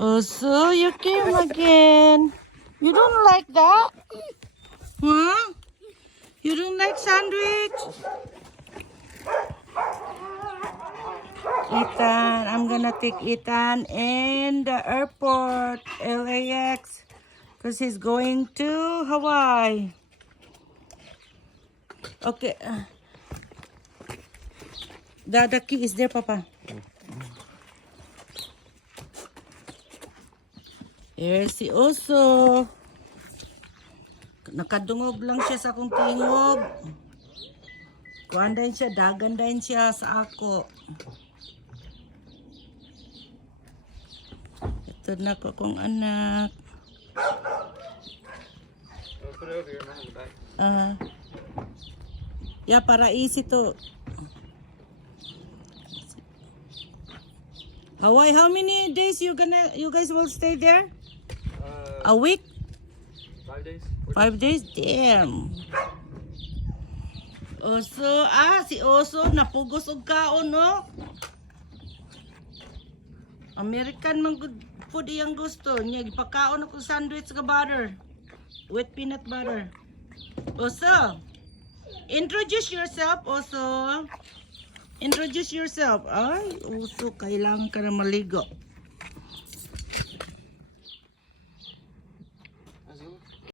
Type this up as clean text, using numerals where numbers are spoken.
Oh, so you came again. You don't like that? Huh? You don't like sandwich? Ethan, I'm gonna take Ethan in the airport, LAX, because he's going to Hawaii. Okay. The key is there, Papa. Here's si Oso. Nakadungog lang siya sa akong tingog. Kuhan din siya, dagan din siya sa ako. Ito na ko kong anak. Yeah, para easy to. Hawaii, how many days you guys will stay there? A week? 5 days. 5 days? Damn. Oso, si Oso, napugos og kaon, no? American man good food iyang gusto. Niya, ipakaon ako sandwich ka butter. With peanut butter. Oso, introduce yourself, Oso. Introduce yourself. Ay, Oso, kailangan ka na maligo.